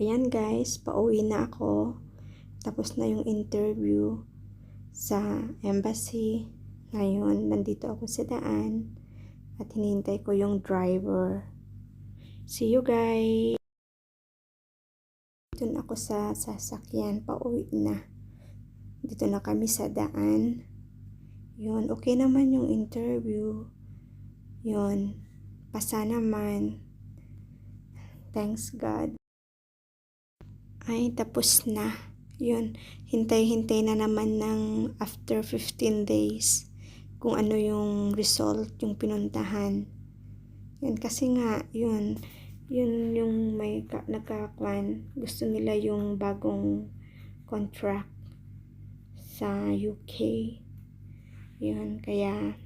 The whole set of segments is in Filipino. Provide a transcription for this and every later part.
Ayan guys, pauwi na ako. Tapos na yung interview sa embassy. Ngayon, nandito ako sa daan at hinihintay ko yung driver. See you guys! Dito na ako sa sasakyan, pauwi na. Dito na kami sa daan. Yun, okay naman yung interview. Yun, pasa naman. Thanks God. Ay, tapos na. Yun, hintay-hintay na naman ng after 15 days kung ano yung result, yung pinuntahan. Yun, kasi nga, yun yung may nagkakwan. Gusto nila yung bagong contract sa UK. Yun, kaya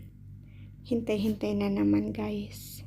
hintay-hintay na naman guys.